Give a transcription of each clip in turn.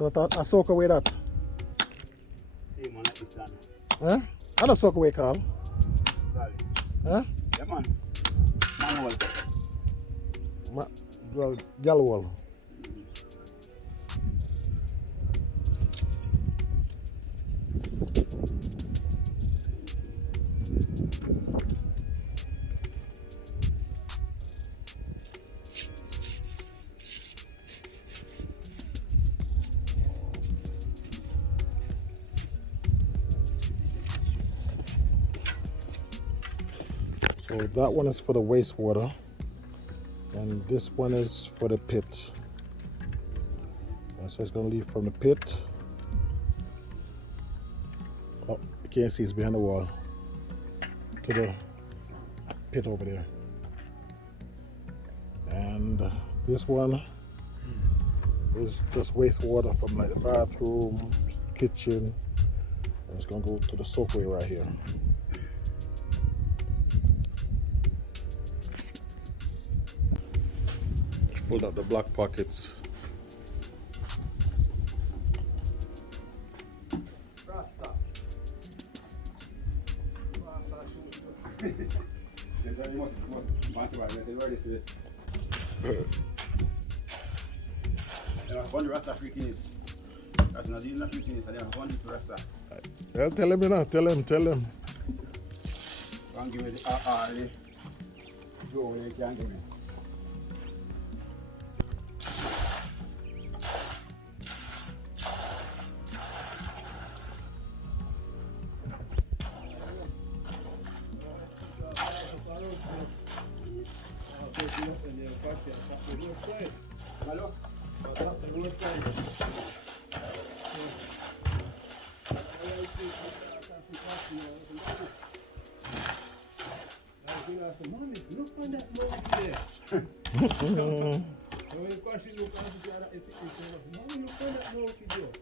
So I soak away that. Same one like this one. Huh? I don't soak away, Carl. Sorry. Huh? Yeah, man. Manual. Well, gal wall. So that one is for the wastewater, and this one is for the pit. And so it's gonna leave from the pit. Oh, you can't see, it's behind the wall. To the pit over there. And this one is just wastewater from like the bathroom, kitchen. And it's gonna go to the soakaway right here. Filled up the black pockets. Well, tell him, you know, tell him. Can't give me the go, you can't give me. Hello? Mommy, look on that monkey there. Mommy, look on that monkey there.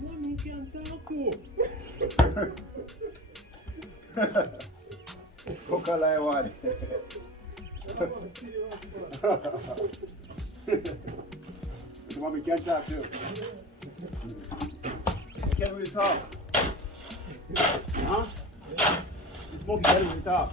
Mommy can't talk to. Kokalai wadi. Mommy can't talk to. You can't really talk. Huh? This monkey can't really talk.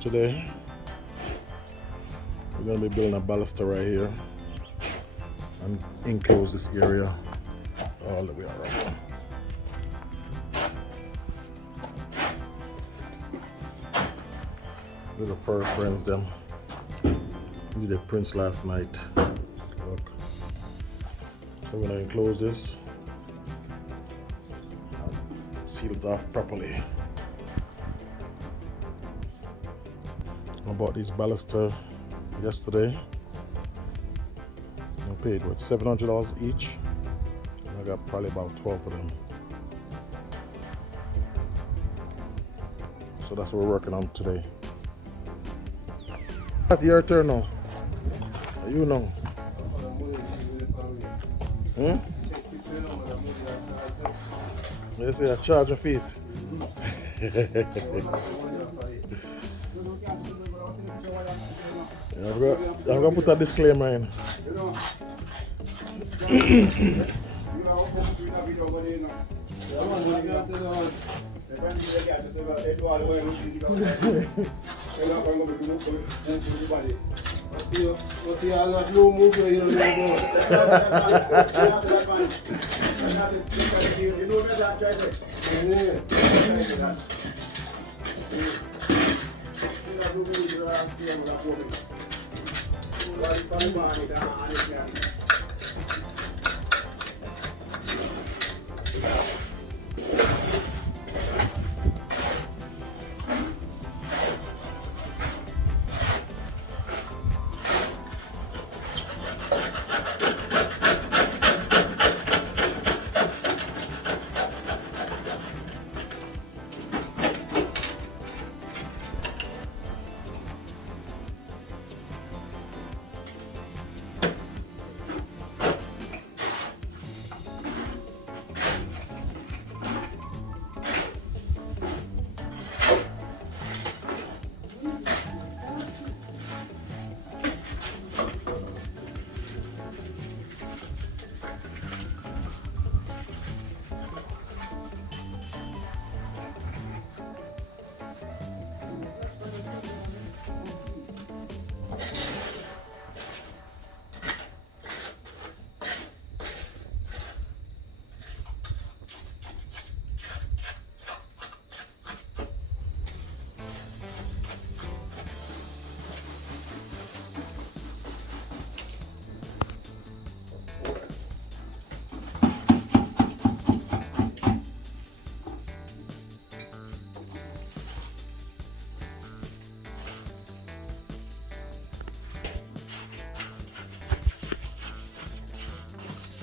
Today we're going to be building a baluster right here and enclose this area all the way around. These are fur prints them. Did the prints last night. Look. So we're going to enclose this and seal it off properly. I bought these baluster yesterday. I paid what, $700 each. And I got probably about 12 of them. So that's what we're working on today. That's your turn now. You know. They say I charge a feet. I'm gonna put a disclaimer in. What's the other blue move where you don't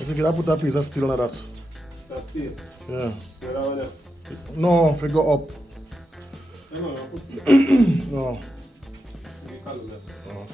If you put that piece of steel on that. That's steel. Yeah. Where are we? No, if you go up. No. No. No.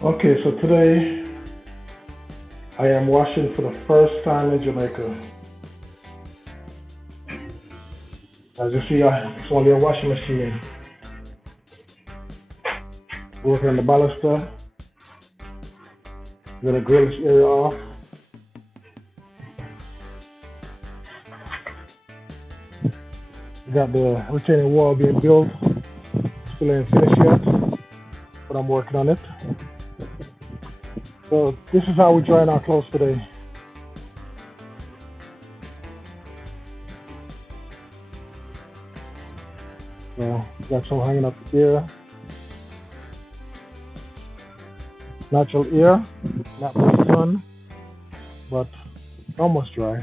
Okay, so today I am washing for the first time in Jamaica. As you see, it's only a washing machine. Working on the baluster. Gonna grill this area off. We got the retaining wall being built. Still ain't finished yet, but I'm working on it. So this is how we're drying our clothes today. So got some hanging up here. Natural air, not much sun, but almost dry.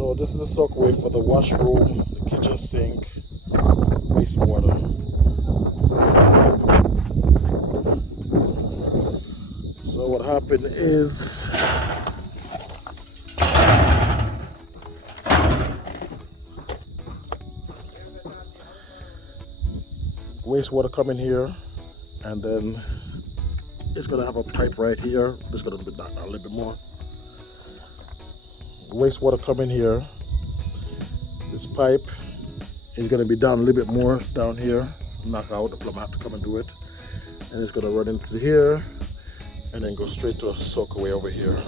So this is the soakaway for the washroom, the kitchen sink, wastewater. So what happened is wastewater coming here, and then it's gonna have a pipe right here. It's gonna be down a little bit more. Wastewater coming here. This pipe is gonna be down a little bit more down here. Knock out. The plumber have to come and do it, and it's gonna run into here, and then go straight to a soakaway over here.